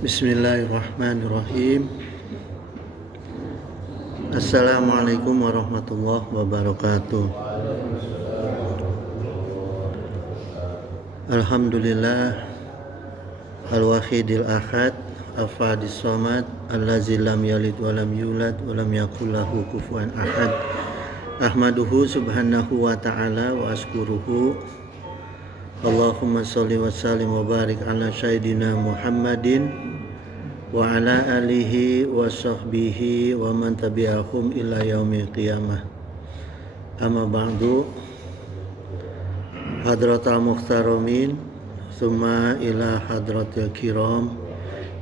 Bismillahirrahmanirrahim. Assalamualaikum warahmatullahi wabarakatuh. Alhamdulillah al-wahidil ahad al-fadis somad allazi lam yalid wa lam yulad wa lam yakul lahu kufuwan ahad. Ahmaduhu subhanahu wa ta'ala wa askuruhu. Allahumma sholli wa sallim wa barik ala sayyidina Muhammadin wa ala alihi wa sahbihi wa man tabi'ahum ila yaumil qiyamah. Amma ba'du. Hadratal muhtaramin summa ila hadratil kiram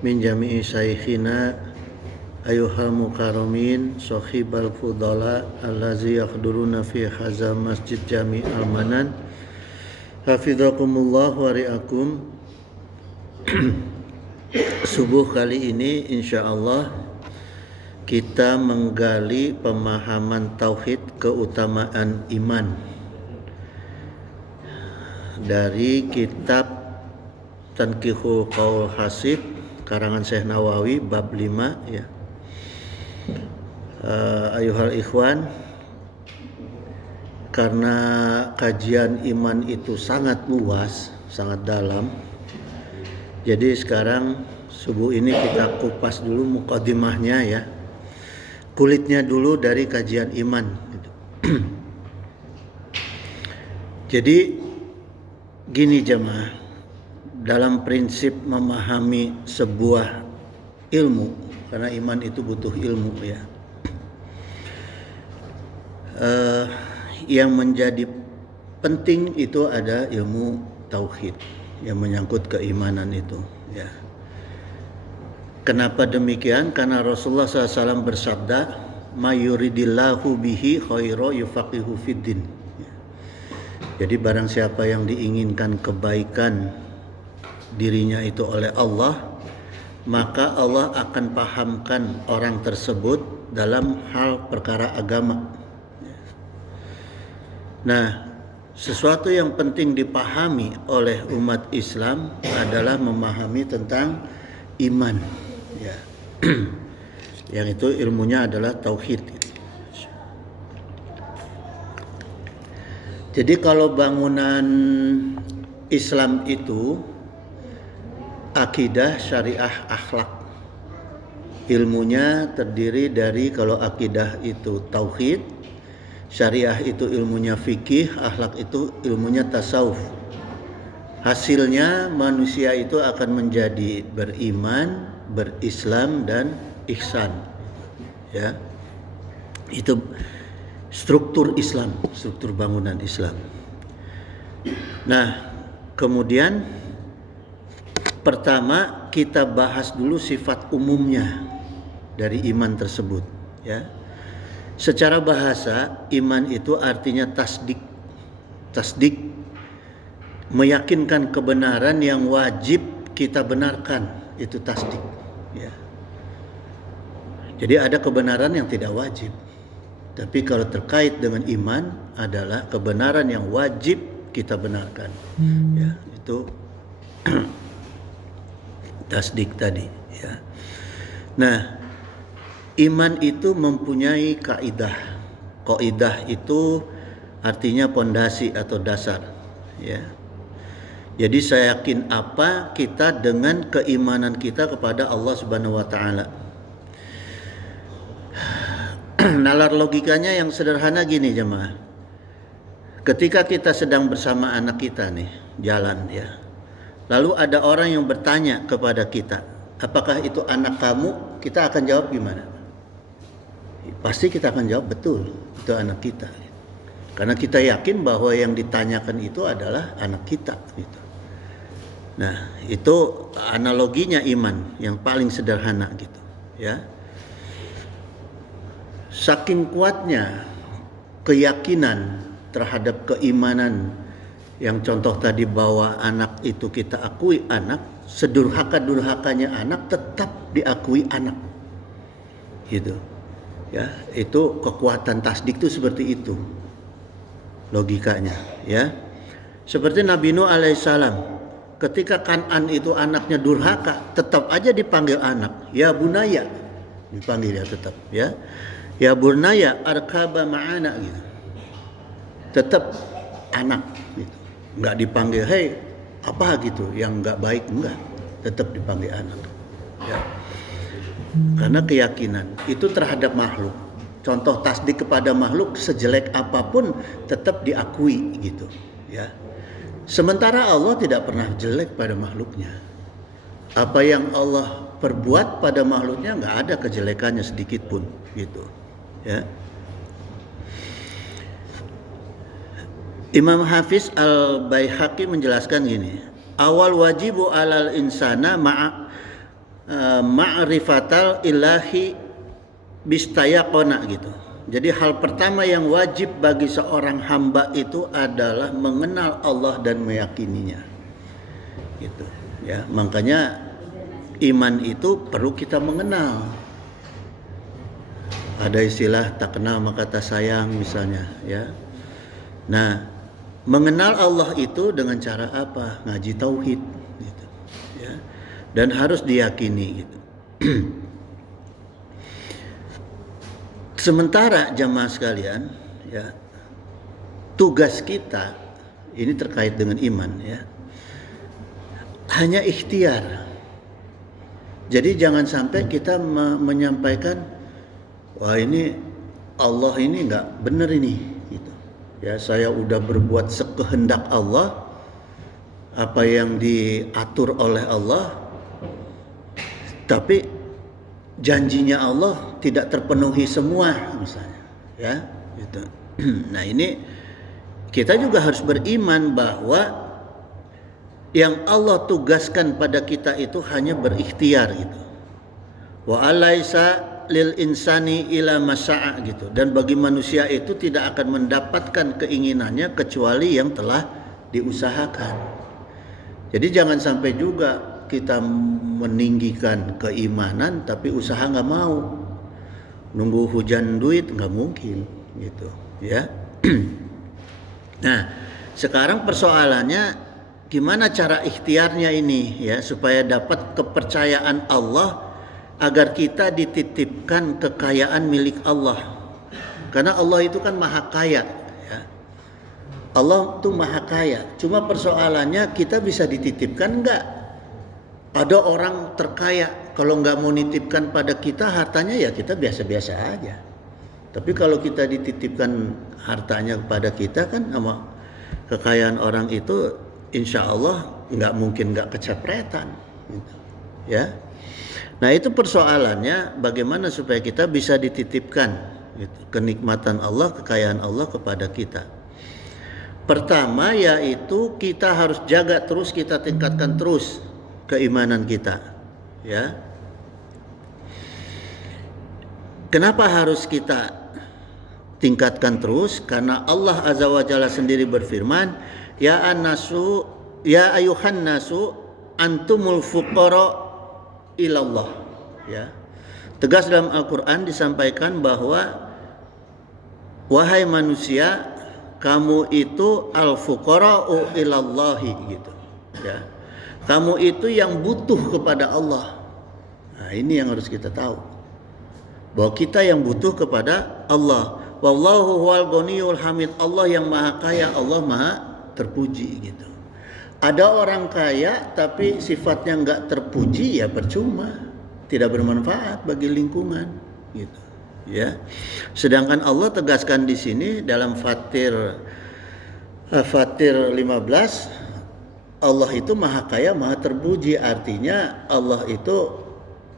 min jami'i syayikhina ayuhal mukarramin sahibal fudala allazi yakhduruna fi hazal masjid jami' al-manan hafizakumullah wa ri'akum. Subuh kali ini insyaallah kita menggali pemahaman tauhid, keutamaan iman dari kitab Tanqihul Qaul Hasib karangan Syekh Nawawi bab 5 ya. Ayuhal ikhwan, karena kajian iman itu sangat luas, sangat dalam. Jadi sekarang subuh ini kita kupas dulu mukadimahnya ya. Kulitnya dulu dari kajian iman gitu. Jadi gini jemaah, dalam prinsip memahami sebuah ilmu, karena iman itu butuh ilmu ya. Yang menjadi penting itu ada ilmu tauhid yang menyangkut keimanan itu ya. Kenapa demikian? Karena Rasulullah SAW bersabda, "Ma yuridillahu bihi khaira yufaqihu fiddin." Ya. Jadi barang siapa yang diinginkan kebaikan dirinya itu oleh Allah, maka Allah akan pahamkan orang tersebut dalam hal perkara agama. Nah, sesuatu yang penting dipahami oleh umat Islam adalah memahami tentang iman ya. Yang itu ilmunya adalah tauhid. Jadi kalau bangunan Islam itu akidah, syariah, akhlak. Ilmunya terdiri dari, kalau akidah itu tauhid, syariah itu ilmunya fikih, akhlak itu ilmunya tasawuf. Hasilnya manusia itu akan menjadi beriman, berislam dan ihsan. Ya. Itu struktur Islam, struktur bangunan Islam. Nah, kemudian pertama kita bahas dulu sifat umumnya dari iman tersebut, ya. Secara bahasa, iman itu artinya tasdik. Tasdik meyakinkan kebenaran yang wajib kita benarkan, itu tasdik ya. Jadi ada kebenaran yang tidak wajib, tapi kalau terkait dengan iman adalah kebenaran yang wajib kita benarkan ya, itu tasdik tadi ya. Nah, iman itu mempunyai kaidah. Kaidah itu artinya pondasi atau dasar ya. Jadi saya yakin apa kita dengan keimanan kita kepada Allah Subhanahu wa taala. Nalar logikanya yang sederhana gini jemaah. Ketika kita sedang bersama anak kita nih, jalan ya. Lalu ada orang yang bertanya kepada kita, apakah itu anak kamu? Kita akan jawab gimana? Pasti kita akan jawab betul, itu anak kita. Karena kita yakin bahwa yang ditanyakan itu adalah anak kita gitu. Nah, itu analoginya iman yang paling sederhana gitu, ya. Saking kuatnya keyakinan terhadap keimanan yang contoh tadi bahwa anak itu kita akui anak, sedurhaka-durhakanya anak tetap diakui anak. Gitu. Ya, itu kekuatan tasdik itu seperti itu logikanya ya. Seperti Nabi Nuh alaihissalam, ketika Kan'an itu anaknya durhaka, tetap aja dipanggil anak. Ya bunaya, dipanggil ya tetap ya. Ya bunaya arkaba ma'ana gitu. Tetap anak gitu. Enggak dipanggil hei apa gitu yang enggak baik, enggak. Tetap dipanggil anak. Ya. Karena keyakinan itu terhadap makhluk. Contoh tasdik kepada makhluk sejelek apapun tetap diakui gitu, ya. Sementara Allah tidak pernah jelek pada makhluknya. Apa yang Allah perbuat pada makhluknya nggak ada kejelekannya sedikit pun, gitu, ya. Imam Hafiz Al-Baihaqi menjelaskan gini, awal wajibu alal insana ma'rifatal ilahi bistayaqona gitu. Jadi hal pertama yang wajib bagi seorang hamba itu adalah mengenal Allah dan meyakininya. Gitu, ya. Makanya iman itu perlu kita mengenal. Ada istilah tak kenal maka tak sayang misalnya, ya. Nah, mengenal Allah itu dengan cara apa? Ngaji tauhid gitu, ya. Dan harus diyakini gitu. Sementara jamaah sekalian, ya, tugas kita ini terkait dengan iman, ya, hanya ikhtiar. Jadi jangan sampai kita menyampaikan, wah ini Allah ini nggak benar ini, gitu. Ya, saya udah berbuat sekehendak Allah, apa yang diatur oleh Allah, tapi janjinya Allah tidak terpenuhi semua misalnya, ya, gitu. Nah, ini kita juga harus beriman bahwa yang Allah tugaskan pada kita itu hanya berikhtiar gitu. Wa alaisa lil insani ila masya'a gitu. Dan bagi manusia itu tidak akan mendapatkan keinginannya kecuali yang telah diusahakan. Jadi jangan sampai juga kita meninggikan keimanan tapi usaha nggak mau, nunggu hujan duit nggak mungkin gitu, ya. Nah, sekarang persoalannya gimana cara ikhtiarnya ini, ya, supaya dapat kepercayaan Allah agar kita dititipkan kekayaan milik Allah. Karena Allah itu kan maha kaya, ya. Allah tuh maha kaya. Cuma persoalannya kita bisa dititipkan enggak? Ada orang terkaya, kalau nggak mau nitipkan pada kita hartanya, ya kita biasa-biasa aja. Tapi kalau kita dititipkan hartanya kepada kita kan, sama kekayaan orang itu, insya Allah nggak mungkin nggak kecapretan, gitu, ya. Nah, itu persoalannya bagaimana supaya kita bisa dititipkan gitu, kenikmatan Allah, kekayaan Allah kepada kita. Pertama yaitu kita harus jaga terus, kita tingkatkan terus keimanan kita, ya. Kenapa harus kita tingkatkan terus? Karena Allah Azza wa Jalla sendiri berfirman, ya annasu, ya ayuhan nasu, antumul fuqara ilallah, ya. Tegas dalam Al-Qur'an disampaikan bahwa wahai manusia, kamu itu al-fuqara'u ilallahi gitu, ya. Kamu itu yang butuh kepada Allah. Nah, ini yang harus kita tahu. Bahwa kita yang butuh kepada Allah. Wallahu huwal ghaniyul hamid. Allah yang maha kaya, Allah maha terpuji gitu. Ada orang kaya tapi sifatnya enggak terpuji, ya percuma. Tidak bermanfaat bagi lingkungan gitu, ya. Sedangkan Allah tegaskan di sini dalam Fatir 15, Allah itu maha kaya, maha terpuji. Artinya Allah itu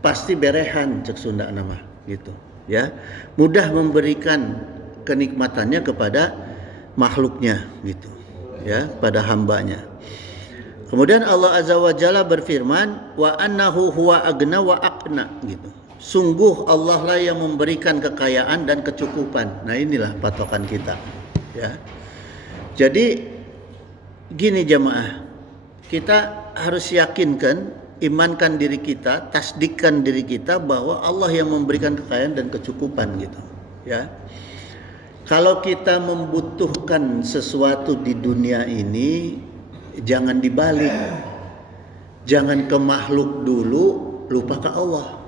pasti berehan cek Sunda nama gitu, ya. Mudah memberikan kenikmatannya kepada makhluknya gitu, ya, pada hambanya. Kemudian Allah Azza wa Jalla berfirman, wa annahu huwa agna wa aqna gitu. Sungguh Allah lah yang memberikan kekayaan dan kecukupan. Nah, inilah patokan kita, ya. Jadi gini jamaah, kita harus yakinkan, imankan diri kita, tasdikkan diri kita bahwa Allah yang memberikan kekayaan dan kecukupan gitu, ya. Kalau kita membutuhkan sesuatu di dunia ini, jangan dibalik. Jangan ke makhluk dulu, lupa ke Allah.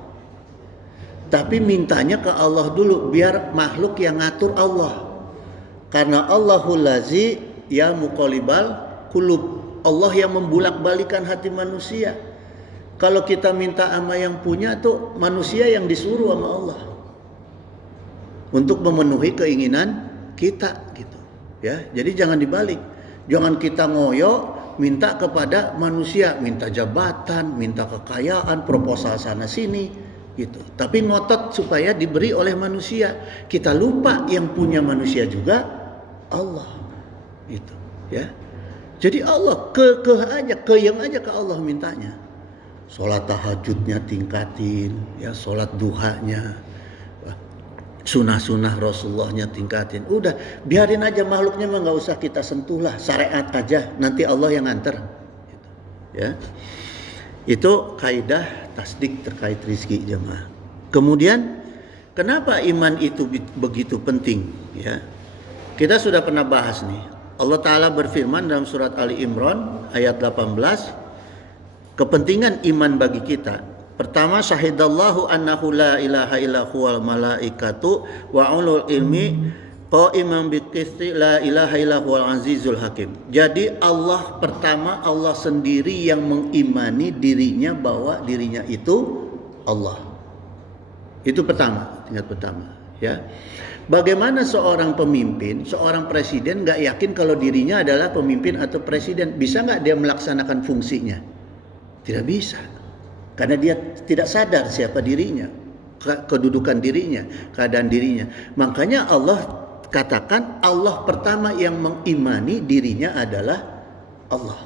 Tapi mintanya ke Allah dulu, biar makhluk yang ngatur Allah. Karena Allahul lazi ya muqallibal qulub. Allah yang membulak-balikan hati manusia. Kalau kita minta sama yang punya tuh manusia yang disuruh sama Allah untuk memenuhi keinginan kita gitu. Ya, jadi jangan dibalik. Jangan kita ngoyo minta kepada manusia, minta jabatan, minta kekayaan, proposal sana sini gitu. Tapi ngotot supaya diberi oleh manusia. Kita lupa yang punya manusia juga Allah. Gitu, ya. Jadi Allah yang aja ke Allah mintanya. Sholat tahajudnya tingkatin, ya, sholat duhanya, sunah-sunah Rasulullahnya tingkatin. Udah, biarin aja makhluknya mah nggak usah kita sentuh lah, syariat aja, nanti Allah yang nganter. Gitu, ya, itu kaidah tasdik terkait rizki jemaah. Kemudian, kenapa iman itu begitu penting? Ya, kita sudah pernah bahas nih. Allah Ta'ala berfirman dalam surat Ali Imran ayat 18, kepentingan iman bagi kita. Pertama, syahidallahu annahu la ilaha illa huwal malaikatu wa ulul ilmi qa'iman biqisti la ilaha illa huwal azizul hakim. Jadi Allah pertama, Allah sendiri yang mengimani dirinya bahwa dirinya itu Allah. Itu pertama, tingkat pertama, ya. Bagaimana seorang pemimpin, seorang presiden gak yakin kalau dirinya adalah pemimpin atau presiden? Bisa gak dia melaksanakan fungsinya? Tidak bisa. Karena dia tidak sadar siapa dirinya, kedudukan dirinya, keadaan dirinya. Makanya Allah katakan Allah pertama yang mengimani dirinya adalah Allah.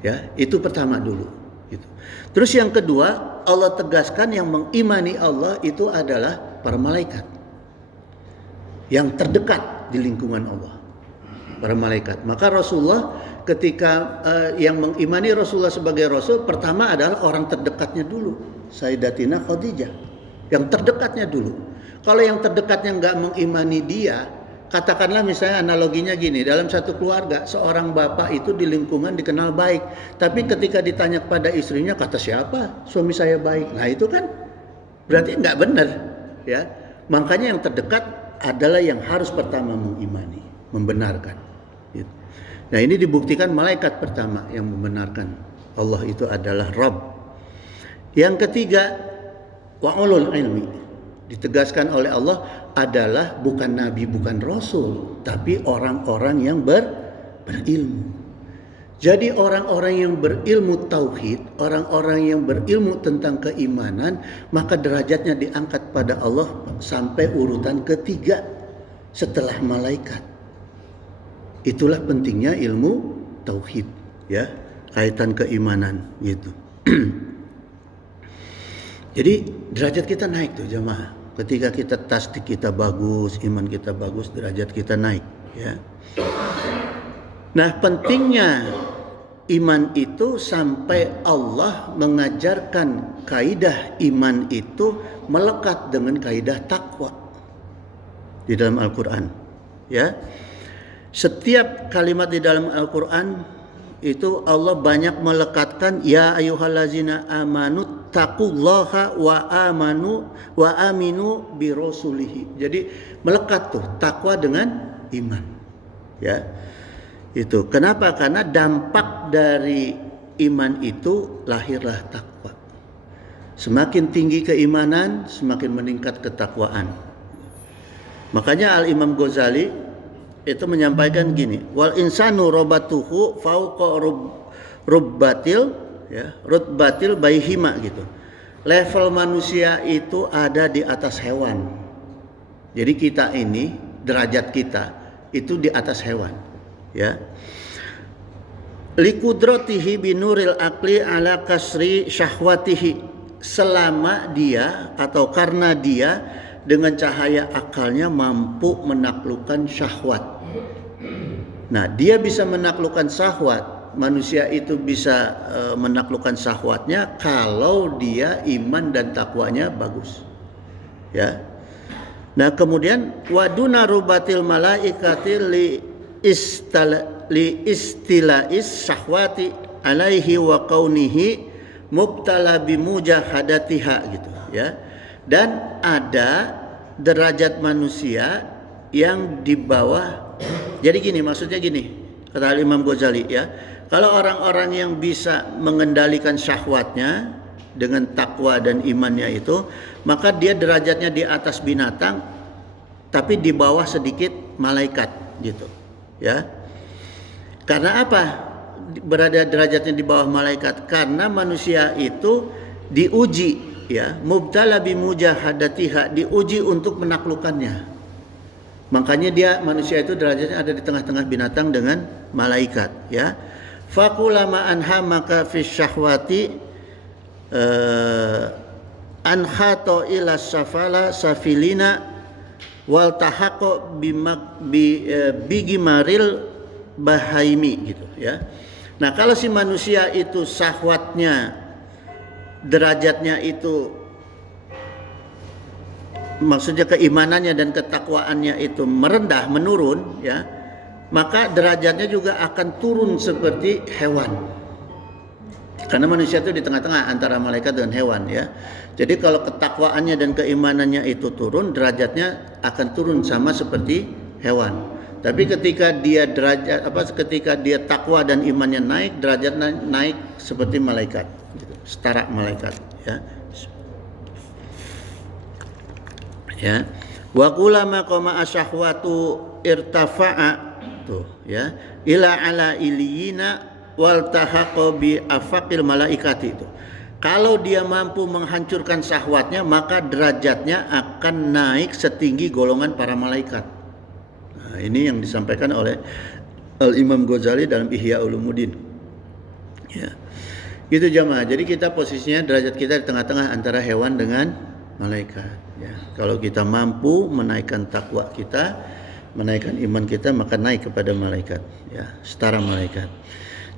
Ya, itu pertama dulu. Gitu. Terus yang kedua, Allah tegaskan yang mengimani Allah itu adalah para malaikat. Yang terdekat di lingkungan Allah, para malaikat. Maka Rasulullah ketika yang mengimani Rasulullah sebagai Rasul, pertama adalah orang terdekatnya dulu, Sayyidatina Khadijah, yang terdekatnya dulu. Kalau yang terdekatnya nggak mengimani dia, katakanlah misalnya analoginya gini, dalam satu keluarga seorang bapak itu di lingkungan dikenal baik, tapi ketika ditanya kepada istrinya, kata siapa suami saya baik, nah itu kan berarti nggak benar, ya. Makanya yang terdekat adalah yang harus pertama mengimani, membenarkan. Gitu. Nah ini dibuktikan malaikat pertama yang membenarkan Allah itu adalah Rabb. Yang ketiga, wa ulul ilmi, ditegaskan oleh Allah adalah bukan nabi, bukan rasul, tapi orang-orang yang berilmu. Jadi orang-orang yang berilmu tauhid, orang-orang yang berilmu tentang keimanan, maka derajatnya diangkat pada Allah sampai urutan ketiga setelah malaikat. Itulah pentingnya ilmu tauhid, ya, kaitan keimanan gitu. Jadi derajat kita naik tuh jemaah. Ketika kita tasdik kita bagus, iman kita bagus, derajat kita naik, ya. Nah, pentingnya iman itu sampai Allah mengajarkan kaidah iman itu melekat dengan kaidah takwa di dalam Al-Qur'an, ya. Setiap kalimat di dalam Al-Qur'an itu Allah banyak melekatkan ya ayyuhallazina amanu taqullaha wa aminu bi rasulihi. Jadi melekat tuh takwa dengan iman, ya. Itu kenapa? Karena dampak dari iman itu lahirlah takwa. Semakin tinggi keimanan, semakin meningkat ketakwaan. Makanya Al-Imam Ghazali itu menyampaikan gini, wal insanu robatuhu fauqa rubbatil, ya, rutbatil baihima gitu. Level manusia itu ada di atas hewan. Jadi kita ini, derajat kita itu di atas hewan, ya. Liqudratihi binuril aqli ala kasri syahwatihi, selama dia atau karena dia dengan cahaya akalnya mampu menaklukkan syahwat. Nah, dia bisa menaklukkan syahwat. Manusia itu bisa menaklukkan syahwatnya kalau dia iman dan takwanya bagus, ya. Nah, kemudian waduna rubatil malaikati li istilais syahwati alaihi wa kaunihi mubtala bimujahadatiha gitu ya. Dan ada derajat manusia yang di bawah. Jadi gini, maksudnya gini, kata Imam Ghazali ya. Kalau orang-orang yang bisa mengendalikan syahwatnya dengan takwa dan imannya itu, maka dia derajatnya di atas binatang tapi di bawah sedikit malaikat gitu ya. Karena apa berada derajatnya di bawah malaikat? Karena manusia itu diuji ya, mubtala bimujahadatiha, diuji untuk menaklukkannya. Makanya dia manusia itu derajatnya ada di tengah-tengah binatang dengan malaikat ya. Fakulama anha maka fi syahwati anhato ila safala safilina wal tahaqo bigimaril bahaimi gitu ya. Nah, kalau si manusia itu syahwatnya derajatnya itu, maksudnya keimanannya dan ketakwaannya itu merendah, menurun ya, maka derajatnya juga akan turun seperti hewan. Karena manusia itu di tengah-tengah antara malaikat dan hewan ya. Jadi kalau ketakwaannya dan keimanannya itu turun, derajatnya akan turun sama seperti hewan. Tapi ketika dia ketika dia takwa dan imannya naik, derajatnya naik seperti malaikat, gitu, setara malaikat ya. Ya. Wa kullama qama asyahwatu irtafa'a tuh ya ila ala iliyina wal tahaqqa bi afaqil malaikati itu. Kalau dia mampu menghancurkan syahwatnya, maka derajatnya akan naik setinggi golongan para malaikat. Nah, ini yang disampaikan oleh Al-Imam Ghazali dalam Ihya Ulumuddin. Ya. Gitu jamaah. Jadi kita posisinya derajat kita di tengah-tengah antara hewan dengan malaikat ya. Kalau kita mampu menaikkan takwa kita, menaikkan iman kita, maka naik kepada malaikat ya, setara malaikat.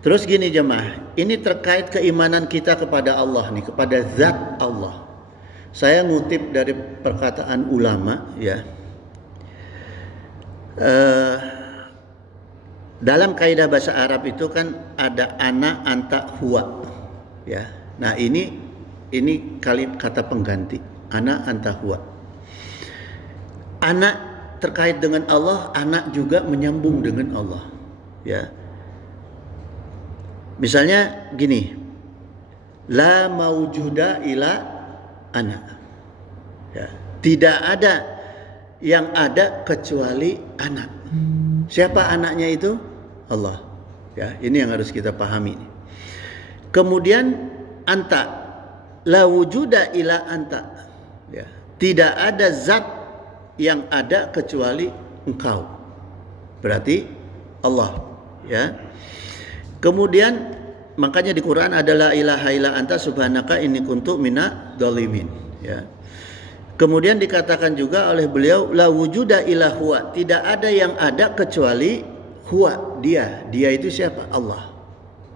Terus gini jemaah, ini terkait keimanan kita kepada Allah nih, kepada zat Allah. Saya ngutip dari perkataan ulama ya. Dalam kaidah bahasa Arab itu kan ada ana, anta, huwa ya. Nah, ini kata pengganti. Ana, anta, huwa. Anak terkait dengan Allah, anak juga menyambung dengan Allah ya. Misalnya gini, la maujuda ila ana ya. Tidak ada yang ada kecuali anak. Siapa anaknya itu? Allah ya. Ini yang harus kita pahami. Kemudian anta, la wujuda ila anta ya. Tidak ada zat yang ada kecuali engkau. Berarti Allah ya. Kemudian makanya di Quran adalah ilaha illa anta subhanaka inni kuntu minadz dzalimin ya. Kemudian dikatakan juga oleh beliau la wujuda illa huwa, tidak ada yang ada kecuali huwa, dia itu siapa? Allah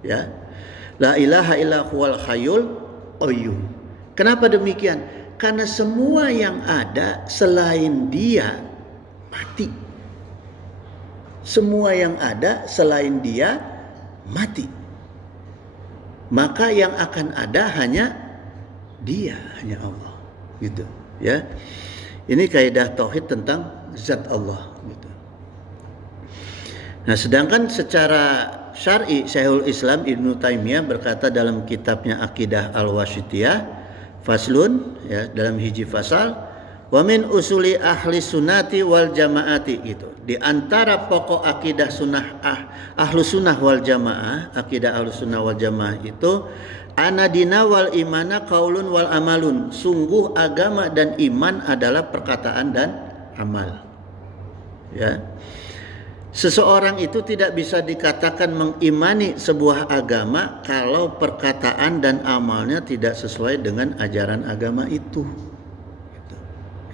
ya. La ilaha illa huwal hayyul qayyum. Kenapa demikian? Karena semua yang ada selain dia mati. Semua yang ada selain dia mati. Maka yang akan ada hanya dia, hanya Allah. Gitu ya. Ini kaidah tauhid tentang zat Allah gitu. Nah, sedangkan secara syar'i Syekhul Islam Ibnu Taimiyah berkata dalam kitabnya Aqidah Al-Wasithiyah faslun ya, dalam hiji fasal, wa min usuli ahli sunnati wal jamaati gitu. Di antara pokok akidah sunnah ahlu sunnah wal jamaah, akidah ahlu sunnah wal jamaah itu anadina wal imana qaulun wal amalun. Sungguh agama dan iman adalah perkataan dan amal. Ya. Seseorang itu tidak bisa dikatakan mengimani sebuah agama kalau perkataan dan amalnya tidak sesuai dengan ajaran agama itu.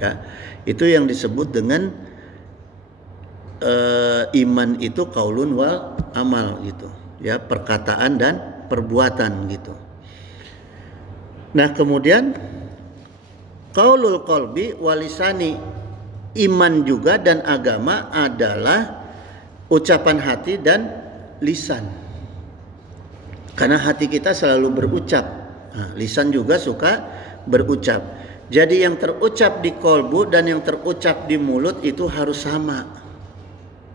Ya, itu yang disebut dengan iman itu qaulun wal amal gitu. Ya, perkataan dan perbuatan gitu. Nah, kemudian qaulul qalbi walisani, iman juga dan agama adalah ucapan hati dan lisan. Karena hati kita selalu berucap. Nah, lisan juga suka berucap. Jadi yang terucap di kolbu dan yang terucap di mulut itu harus sama.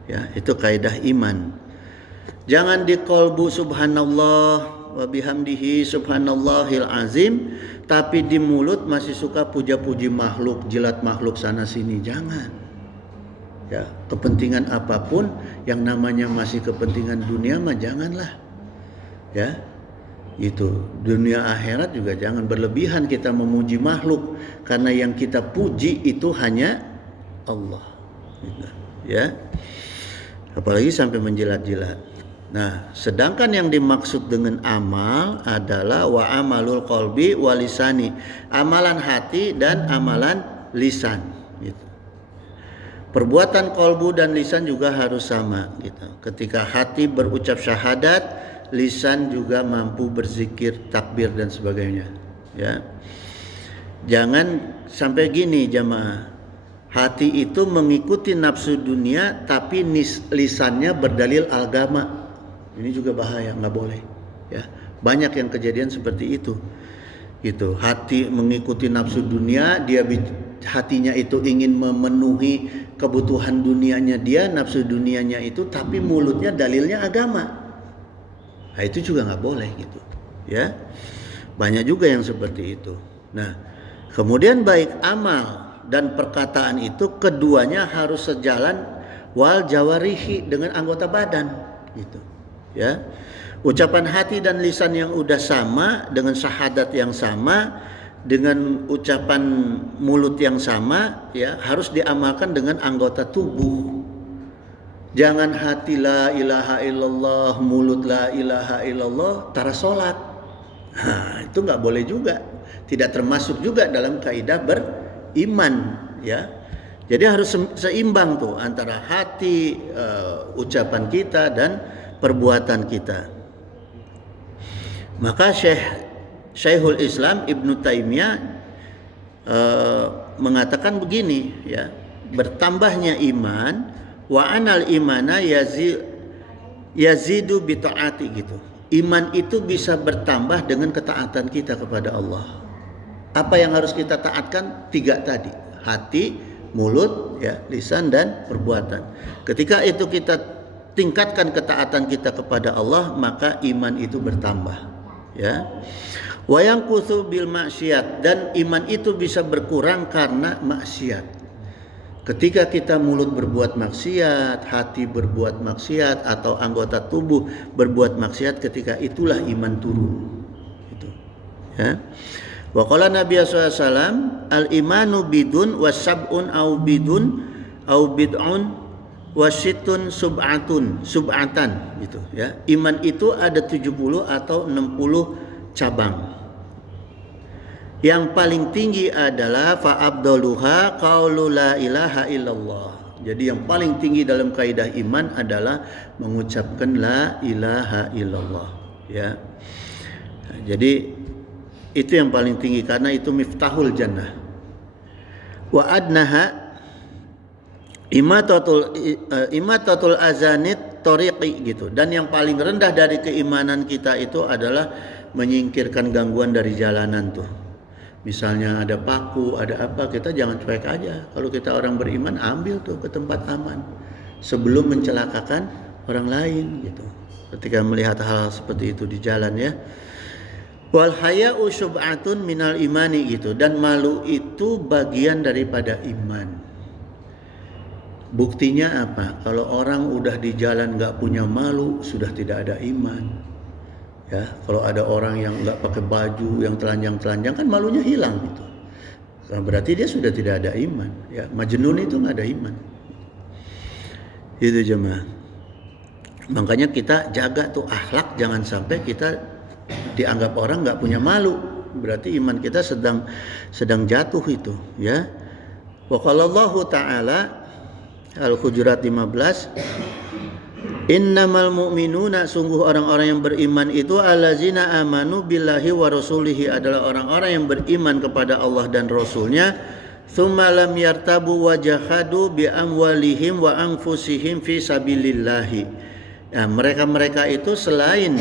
Ya, itu kaidah iman. Jangan di kolbu subhanallah wa bihamdihi subhanallahil azim, tapi di mulut masih suka puja-puji makhluk, jilat makhluk sana sini. Jangan. Ya, kepentingan apapun yang namanya masih kepentingan dunia mah janganlah. Ya, itu dunia akhirat juga jangan berlebihan kita memuji makhluk, karena yang kita puji itu hanya Allah. Ya, apalagi sampai menjilat-jilat. Nah, sedangkan yang dimaksud dengan amal adalah wa amalul qalbi wa lisani, amalan hati dan amalan lisan. Gitu. Perbuatan kolbu dan lisan juga harus sama. Gitu. Ketika hati berucap syahadat, lisan juga mampu berzikir, takbir dan sebagainya. Ya, jangan sampai gini jamaah. Hati itu mengikuti nafsu dunia, tapi lisannya berdalil agama. Ini juga bahaya, nggak boleh. Ya, banyak yang kejadian seperti itu. Gitu. Hati mengikuti nafsu dunia, hatinya itu ingin memenuhi kebutuhan dunianya dia, nafsu dunianya itu, tapi mulutnya dalilnya agama. Nah, itu juga nggak boleh gitu, ya. Banyak juga yang seperti itu. Nah, kemudian baik amal dan perkataan itu keduanya harus sejalan wal jawarihi dengan anggota badan, gitu, ya. Ucapan hati dan lisan yang udah sama dengan syahadat yang sama, dengan ucapan mulut yang sama, ya harus diamalkan dengan anggota tubuh. Jangan hati la ilaha illallah, mulut la ilaha illallah, tara sholat. Nah, itu nggak boleh juga. Tidak termasuk juga dalam kaidah beriman, ya. Jadi harus seimbang tuh antara hati, ucapan kita dan perbuatan kita. Maka Syekhul Islam Ibnu Taimiyah mengatakan begini, ya, bertambahnya iman, wa anal imana yazidu bi taati, gitu. Iman itu bisa bertambah dengan ketaatan kita kepada Allah. Apa yang harus kita taatkan? 3 tadi, hati, mulut, ya, lisan dan perbuatan. Ketika itu kita tingkatkan ketaatan kita kepada Allah, maka iman itu bertambah, ya. Wa yanqutsu bil maksiat, dan iman itu bisa berkurang karena maksiat. Ketika kita mulut berbuat maksiat, hati berbuat maksiat, atau anggota tubuh berbuat maksiat, ketika itulah iman turun. Itu, ya. Wa qala Nabi sallallahu alaihi wasallam, al-imanu bidun wasab'un au bidun au bid'un wasitun sub'atan, gitu, ya. Iman itu ada 70 atau 60 cabang. Yang paling tinggi adalah fa'abdoluha qaulu la ilaha illallah. Jadi yang paling tinggi dalam kaidah iman adalah mengucapkan la ilaha illallah, ya. Nah, jadi itu yang paling tinggi karena itu miftahul jannah. Wa adnaha imatatul azanit tariqi, gitu. Dan yang paling rendah dari keimanan kita itu adalah menyingkirkan gangguan dari jalanan tuh. Misalnya ada paku, ada apa, kita jangan cuek aja. Kalau kita orang beriman, ambil tuh ke tempat aman sebelum mencelakakan orang lain, gitu. Ketika melihat hal seperti itu di jalan, ya. Wal haya'u syub'atun minal imani, gitu. Dan malu itu bagian daripada iman. Buktinya apa? Kalau orang udah di jalan nggak punya malu, sudah tidak ada iman. Ya, kalau ada orang yang nggak pakai baju, yang telanjang-telanjang, kan malunya hilang, gitu. Nah, berarti dia sudah tidak ada iman. Ya, majnun itu nggak ada iman. Itu jemaah. Makanya kita jaga tuh akhlak, jangan sampai kita dianggap orang nggak punya malu. Berarti iman kita sedang jatuh itu, ya. Wa qala Allah Ta'ala Al-Hujurat 15, innamal mu'minuna, sungguh orang-orang yang beriman itu allazina amanu billahi wa rasulihi, adalah orang-orang yang beriman kepada Allah dan Rasulnya, tsumma lam yartabu wa jahadu bi amwalihim wa anfusihim fi sabilillahi. Nah, mereka-mereka itu selain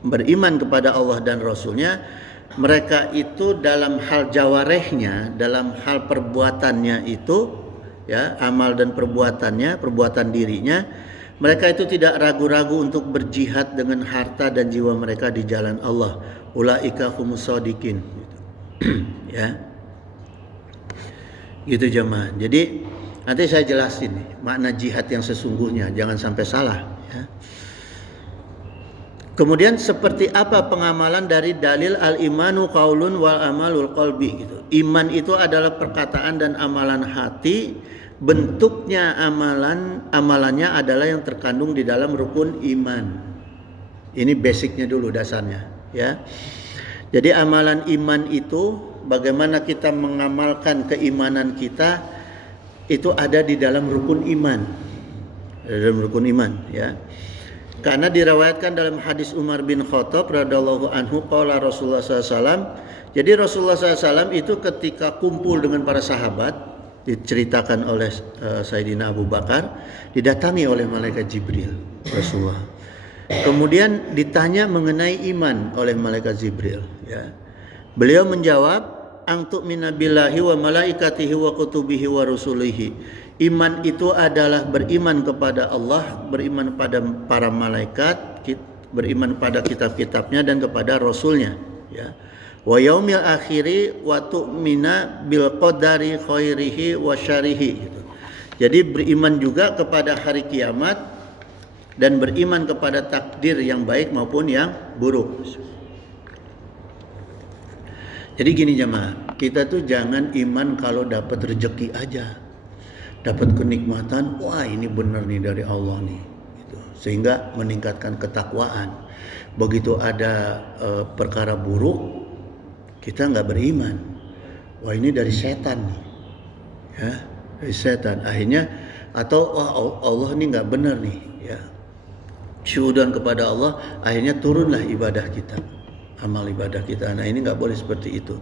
beriman kepada Allah dan Rasulnya, mereka itu dalam hal jawarehnya, dalam hal perbuatannya itu, ya, amal dan perbuatannya, perbuatan dirinya, mereka itu tidak ragu-ragu untuk berjihad dengan harta dan jiwa mereka di jalan Allah. Ulaika humus shodiqin. Ya, gitu jemaah. Jadi nanti saya jelasin nih, makna jihad yang sesungguhnya, jangan sampai salah. Ya. Kemudian seperti apa pengamalan dari dalil al-imanu qaulun wal amalul qalbi gitu. Iman itu adalah perkataan dan amalan hati. Bentuknya amalannya adalah yang terkandung di dalam rukun iman. Ini basicnya dulu, dasarnya, ya. Jadi amalan iman itu, bagaimana kita mengamalkan keimanan kita, itu ada di dalam rukun iman. Dalam rukun iman, ya. Karena diriwayatkan dalam hadis Umar bin Khattab radhiyallahu anhu, qala Rasulullah SAW. Jadi Rasulullah SAW itu ketika kumpul dengan para sahabat, diceritakan oleh Sayyidina Abu Bakar, didatangi oleh malaikat Jibril Rasulullah. Kemudian ditanya mengenai iman oleh malaikat Jibril, ya. Beliau menjawab, "Antu'mina billahi wa malaikatihi wa kutubihi wa rusulihi." Iman itu adalah beriman kepada Allah, beriman pada para malaikat, beriman pada kitab-kitabnya dan kepada rasulnya, ya. Wa yaumil akhiri wa tu'mina bil qadari khairihi wa syarihi gitu. Jadi beriman juga kepada hari kiamat dan beriman kepada takdir yang baik maupun yang buruk. Jadi gini jemaah, kita tuh jangan iman kalau dapat rezeki aja, dapat kenikmatan, wah ini benar nih dari Allah nih, gitu. Sehingga meningkatkan ketakwaan. Begitu ada perkara buruk, kita nggak beriman, wah ini dari setan nih, ya, dari setan. Akhirnya atau wah Allah ini nggak benar nih, ya, syuudan kepada Allah, akhirnya turunlah ibadah kita, amal ibadah kita. Nah ini nggak boleh seperti itu.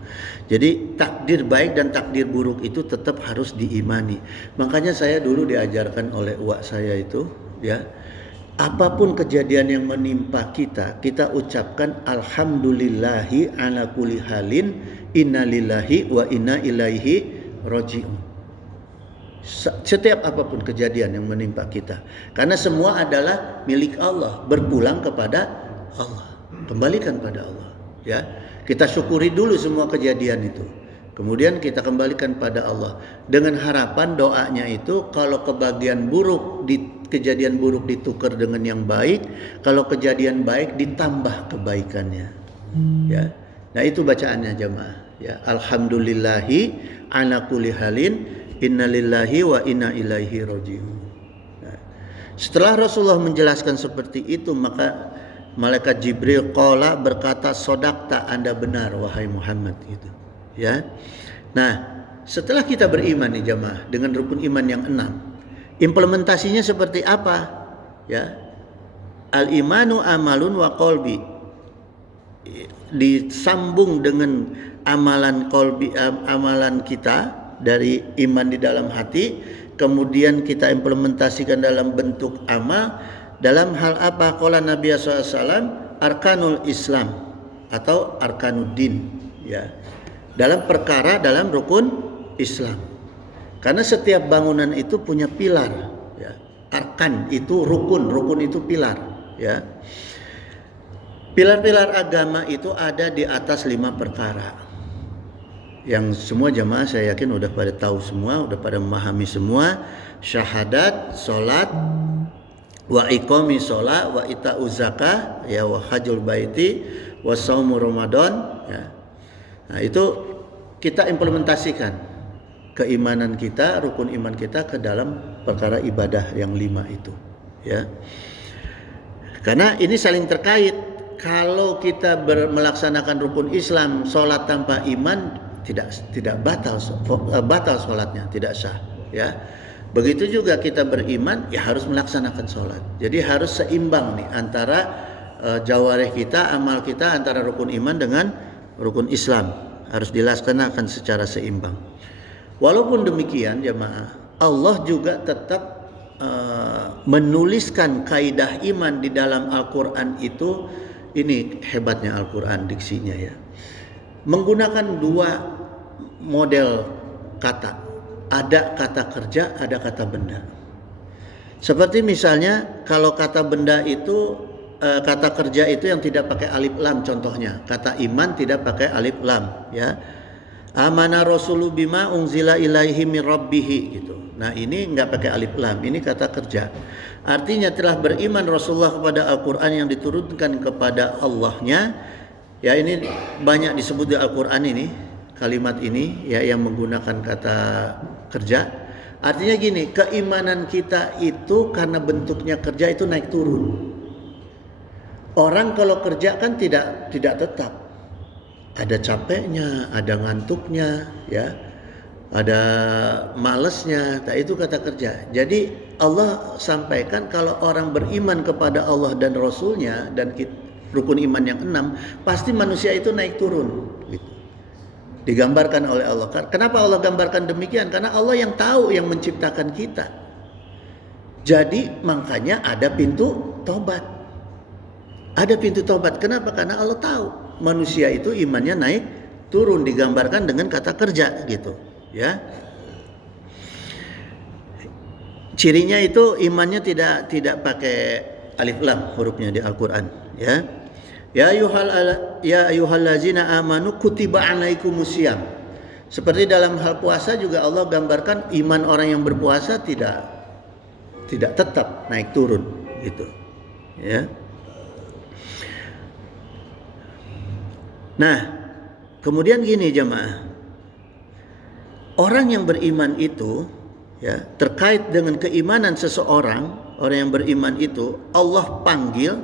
Jadi takdir baik dan takdir buruk itu tetap harus diimani. Makanya saya dulu diajarkan oleh uwak saya itu, ya, apapun kejadian yang menimpa kita, kita ucapkan alhamdulillahi ala kulli halin, innalillahi wa inna ilaihi raji'un. Setiap apapun kejadian yang menimpa kita, karena semua adalah milik Allah, berpulang kepada Allah, kembalikan pada Allah, ya. Kita syukuri dulu semua kejadian itu, kemudian kita kembalikan pada Allah dengan harapan doanya itu kalau kejadian buruk ditukar dengan yang baik, kalau kejadian baik ditambah kebaikannya, ya. Nah itu bacaannya jemaah, ya, alhamdulillahi ala kulli halin, innalillahi wa inna ilaihi raji'un. Nah, setelah Rasulullah menjelaskan seperti itu, maka malaikat Jibril qala berkata, sodakta, Anda benar wahai Muhammad, gitu, ya. Nah setelah kita beriman nih jemaah dengan rukun iman yang 6, implementasinya seperti apa, ya? Al-imanu amalun wa qalbi, disambung dengan amalan qalbi, amalan kita dari iman di dalam hati, kemudian kita implementasikan dalam bentuk amal. Dalam hal apa? Qala Nabi SAW, arkanul Islam atau arkanuddin, ya, dalam perkara dalam rukun Islam. Karena setiap bangunan itu punya pilar, ya. Arkan itu rukun, rukun itu pilar, ya. Pilar-pilar agama itu ada di atas 5 perkara. Yang semua jamaah saya yakin udah pada tahu semua, udah pada memahami semua. Syahadat, sholat, wa iqami sholat, wa ita'u zakah, ya, wa hajjul baiti, wa saumu Ramadan, ya. Nah itu kita implementasikan keimanan kita, rukun iman kita ke dalam perkara ibadah yang 5 itu, ya. Karena ini saling terkait. Kalau kita melaksanakan rukun Islam, sholat tanpa iman tidak batal sholatnya, tidak sah, ya. Begitu juga kita beriman, ya harus melaksanakan sholat. Jadi harus seimbang nih antara jawareh kita, amal kita, antara rukun iman dengan rukun Islam, harus dilaksanakan secara seimbang. Walaupun demikian jemaah, Allah juga tetap menuliskan kaidah iman di dalam Al-Quran itu, ini hebatnya Al-Quran diksinya ya, menggunakan dua model kata, ada kata kerja, ada kata benda. Seperti misalnya kalau kata benda itu, kata kerja itu yang tidak pakai alif lam, contohnya kata iman tidak pakai alif lam ya, amana rasulu bima unzila ilaihi min rabbihi gitu. Nah ini nggak pakai alif lam, ini kata kerja. Artinya telah beriman Rasulullah kepada Al-Quran yang diturunkan kepada Allahnya. Ya ini banyak disebut di Al-Quran ini, kalimat ini ya yang menggunakan kata kerja. Artinya gini, keimanan kita itu karena bentuknya kerja itu naik turun. Orang kalau kerja kan tidak tetap. Ada capeknya, ada ngantuknya, ya, ada malesnya. Nah, itu kata kerja. Jadi Allah sampaikan kalau orang beriman kepada Allah dan Rasulnya dan rukun iman yang 6, pasti manusia itu naik turun. Gitu. Digambarkan oleh Allah. Kenapa Allah gambarkan demikian? Karena Allah yang tahu, yang menciptakan kita. Jadi makanya ada pintu tobat. Ada pintu tobat. Kenapa? Karena Allah tahu manusia itu imannya naik turun, digambarkan dengan kata kerja gitu ya. Cirinya itu imannya tidak pakai alif lam hurufnya di Al-Qur'an ya. Ya ayyuhallazina amanu kutiba alaikumusiyam. Seperti dalam hal puasa juga Allah gambarkan iman orang yang berpuasa tidak tetap naik turun gitu ya. Nah, kemudian gini jemaah, orang yang beriman itu ya, terkait dengan keimanan seseorang, orang yang beriman itu Allah panggil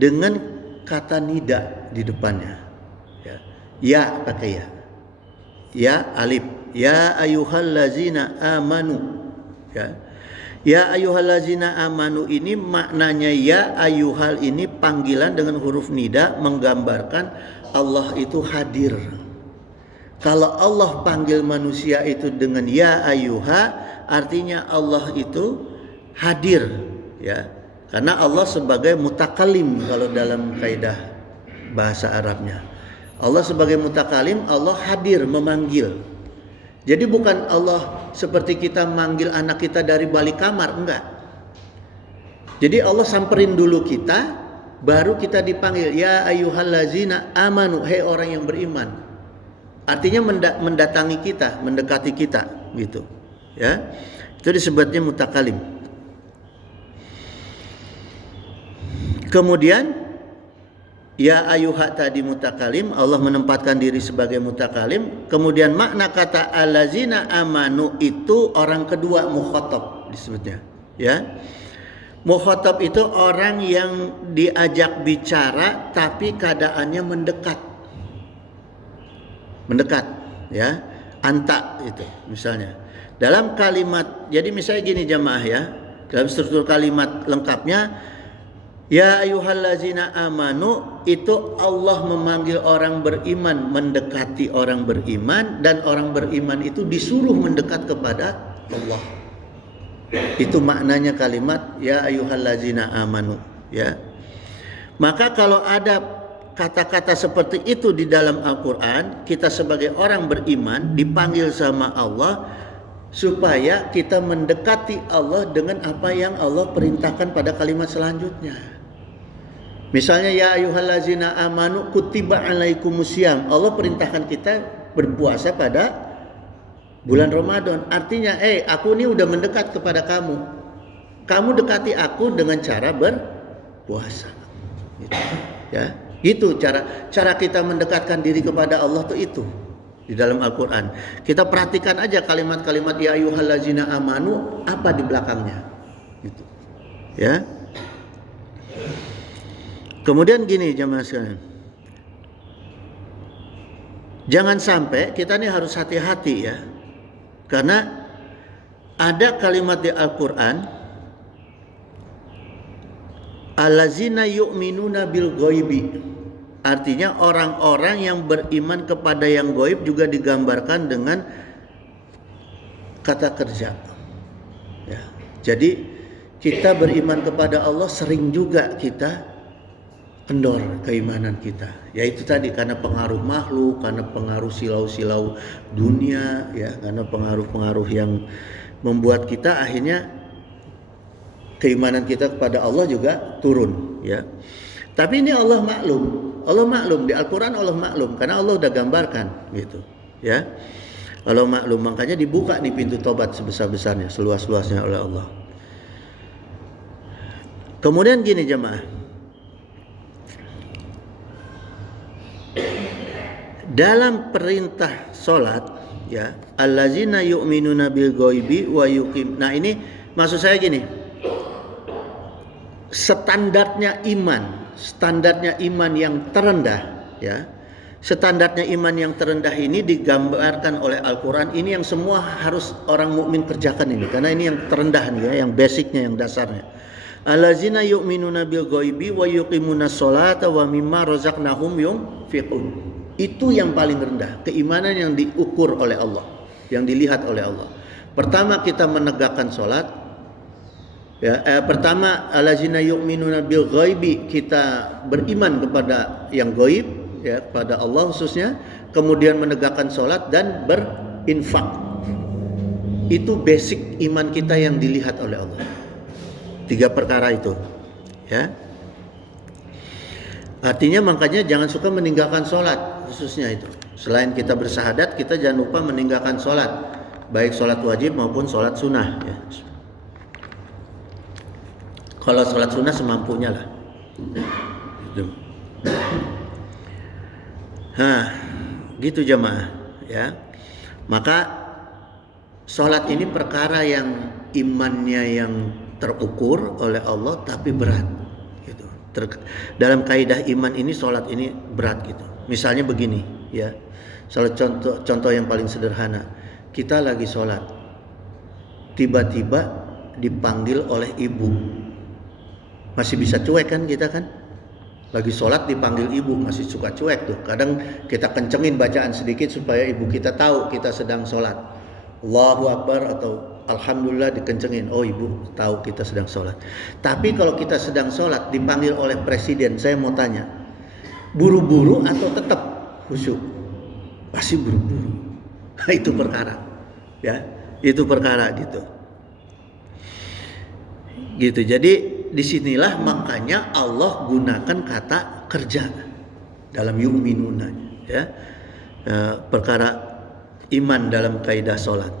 dengan kata nida di depannya. Ya pakai ya. Ya alif. Ya ayyuhallazina amanu. Ya. Ya ayyuhallazina amanu ini maknanya ya ayyuhal ini panggilan dengan huruf nida menggambarkan Allah itu hadir. Kalau Allah panggil manusia itu dengan ya ayyuha, artinya Allah itu hadir ya. Karena Allah sebagai mutakalim kalau dalam kaidah bahasa Arabnya. Allah sebagai mutakalim, Allah hadir memanggil. Jadi bukan Allah seperti kita manggil anak kita dari balik kamar, enggak. Jadi Allah samperin dulu kita, baru kita dipanggil ya ayyuhallazina amanu, hai orang yang beriman. Artinya mendatangi kita, mendekati kita gitu. Ya. Itu disebutnya mutakalim. Kemudian ya ayyuha tadi mutakalim, Allah menempatkan diri sebagai mutakalim. Kemudian makna kata allazina amanu itu orang kedua mukhatab disebutnya, ya. Mukhatab itu orang yang diajak bicara tapi keadaannya mendekat. Mendekat, ya. Anta itu misalnya. Dalam kalimat, jadi misalnya gini jamaah ya. Dalam struktur kalimat lengkapnya ya ayyuhallazina amanu itu Allah memanggil orang beriman mendekati orang beriman, dan orang beriman itu disuruh mendekat kepada Allah. Itu maknanya kalimat ya ayyuhallazina amanu ya. Maka kalau ada kata-kata seperti itu di dalam Al-Qur'an, kita sebagai orang beriman dipanggil sama Allah supaya kita mendekati Allah dengan apa yang Allah perintahkan pada kalimat selanjutnya. Misalnya ya ayyuhallazina amanu kutiba alaikumusiyam. Allah perintahkan kita berpuasa pada bulan Ramadan. Artinya, aku ini udah mendekat kepada kamu. Kamu dekati aku dengan cara berpuasa. Gitu. Ya, itu cara kita mendekatkan diri kepada Allah tuh itu di dalam Al-Qur'an. Kita perhatikan aja kalimat-kalimat ya ayyuhallazina amanu apa di belakangnya. Gitu. Ya. Kemudian gini jemaah sekalian, jangan sampai kita ini harus hati-hati ya, karena ada kalimat di Al-Quran allazina yu'minuna bil ghaibi, artinya orang-orang yang beriman kepada yang gaib juga digambarkan dengan kata kerja ya. Jadi kita beriman kepada Allah sering juga kita kendor keimanan kita. Yaitu tadi karena pengaruh makhluk, karena pengaruh silau-silau dunia, ya, karena pengaruh-pengaruh yang membuat kita akhirnya keimanan kita kepada Allah juga turun, ya. Tapi ini Allah maklum di Al-Quran, Allah maklum karena Allah udah gambarkan gitu, ya. Allah maklum, makanya dibuka nih pintu tobat sebesar-besarnya, seluas-luasnya oleh Allah. Kemudian gini jemaah, dalam perintah solat, ya, allazina yu'minuna bil ghaibi wa yuqim. Nah ini maksud saya gini, standarnya iman yang terendah, ya, standarnya iman yang terendah ini digambarkan oleh Al-Quran. Ini yang semua harus orang mukmin kerjakan ini, karena ini yang terendah nih, ya, yang basicnya, yang dasarnya. Allazina yu'minuna bil ghaibi wa yuqimunas sholata wa mimma razaqnahum yunfiqun. Itu yang paling rendah, keimanan yang diukur oleh Allah, yang dilihat oleh Allah. Pertama kita menegakkan sholat, ya, pertama allazina yu'minuna bil ghaibi, kita beriman kepada yang gaib, ya, pada Allah khususnya. Kemudian menegakkan sholat dan berinfak. Itu basic iman kita yang dilihat oleh Allah. 3 perkara itu, ya. Artinya makanya jangan suka meninggalkan sholat, khususnya itu. Selain kita bersyahadat, kita jangan lupa meninggalkan sholat, baik sholat wajib maupun sholat sunnah, ya. Kalau sholat sunnah semampunya lah. Gitu jemaah, ya. Maka sholat ini perkara yang imannya yang terukur oleh Allah tapi berat gitu. Dalam kaidah iman ini sholat ini berat gitu. Misalnya begini, ya, salah contoh yang paling sederhana, kita lagi sholat, tiba-tiba dipanggil oleh ibu, masih bisa cuek kan kita kan? Lagi sholat dipanggil ibu masih suka cuek tuh. Kadang kita kencengin bacaan sedikit supaya ibu kita tahu kita sedang sholat. Allahu Akbar atau Alhamdulillah dikencengin, oh ibu tahu kita sedang sholat. Tapi kalau kita sedang sholat dipanggil oleh presiden, saya mau tanya, buru-buru atau tetap khusyuk? Pasti buru-buru. Itu perkara, ya, itu perkara gitu. Gitu. Jadi disinilah makanya Allah gunakan kata kerja dalam yu'minuna, ya, perkara iman dalam kaidah sholat.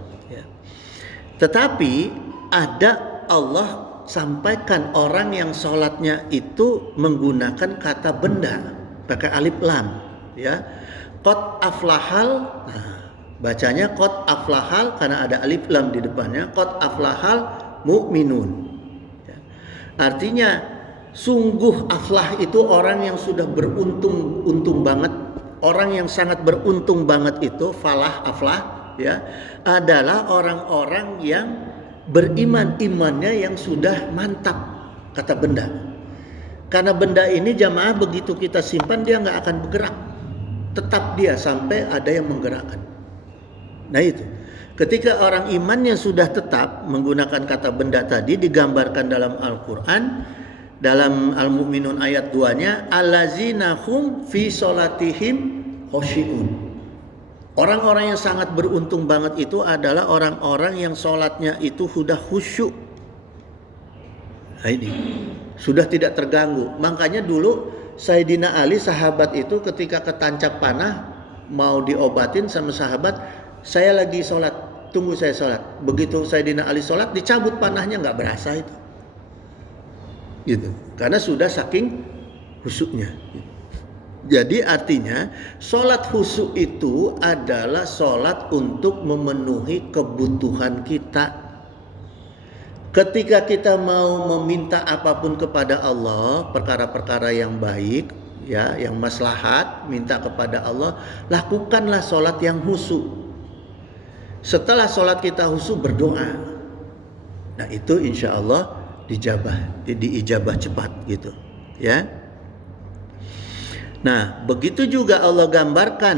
Tetapi ada Allah sampaikan orang yang sholatnya itu menggunakan kata benda, pakai alif lam, ya. Qad aflahal, nah, bacanya qad aflahal karena ada alif lam di depannya. Qad aflahal mu'minun, ya. Artinya sungguh aflah itu orang yang sudah beruntung banget. Orang yang sangat beruntung banget itu falah, aflah, ya, adalah orang-orang yang beriman, imannya yang sudah mantap, kata benda. Karena benda ini jamaah begitu kita simpan dia nggak akan bergerak, tetap dia sampai ada yang menggerakkan. Nah itu, ketika orang imannya sudah tetap, menggunakan kata benda tadi digambarkan dalam Al-Quran, dalam Al-Mu'minun ayat 2-nya, allazina hum fi sholatihim khosyi'un. Orang-orang yang sangat beruntung banget itu adalah orang-orang yang sholatnya itu sudah khusyuk. Nah ini, sudah tidak terganggu. Makanya dulu Sayyidina Ali sahabat itu ketika ketancap panah mau diobatin sama sahabat, saya lagi sholat, tunggu saya sholat. Begitu Sayyidina Ali sholat, dicabut panahnya, nggak berasa itu. Gitu. Karena sudah saking khusyuknya. Jadi artinya sholat khusyuk itu adalah sholat untuk memenuhi kebutuhan kita. Ketika kita mau meminta apapun kepada Allah, perkara-perkara yang baik, ya, yang maslahat, minta kepada Allah, lakukanlah sholat yang khusyuk. Setelah sholat kita khusyuk, berdoa. Nah itu insya Allah diijabah cepat gitu, ya. Nah, begitu juga Allah gambarkan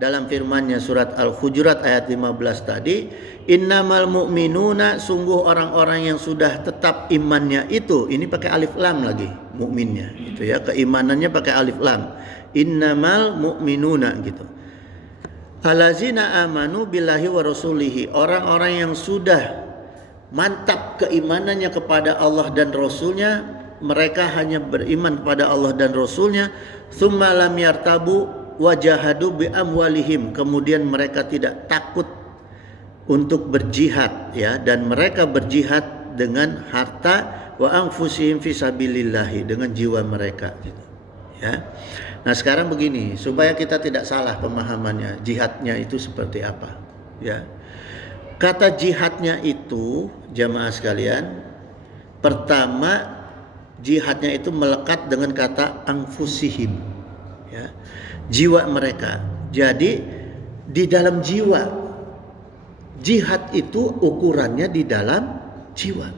dalam firman-Nya surat Al-Hujurat ayat 15 tadi, innamal mu'minuna, sungguh orang-orang yang sudah tetap imannya itu, ini pakai alif lam lagi mukminnya gitu ya, keimanannya pakai alif lam. Innamal mu'minuna gitu. Allazina amanu billahi wa rasulihi, orang-orang yang sudah mantap keimanannya kepada Allah dan Rasulnya, mereka hanya beriman kepada Allah dan Rasulnya, tsumma lam yartabu wajahadu bi amwalihim, kemudian mereka tidak takut untuk berjihad ya, dan mereka berjihad dengan harta, wa anfusihim fisabilillahi, dengan jiwa mereka gitu ya. Nah sekarang begini, supaya kita tidak salah pemahamannya, jihadnya itu seperti apa ya. Kata jihadnya itu, jamaah sekalian, pertama jihadnya itu melekat dengan kata anfusihim ya, jiwa mereka. Jadi di dalam jiwa, jihad itu ukurannya di dalam jiwa,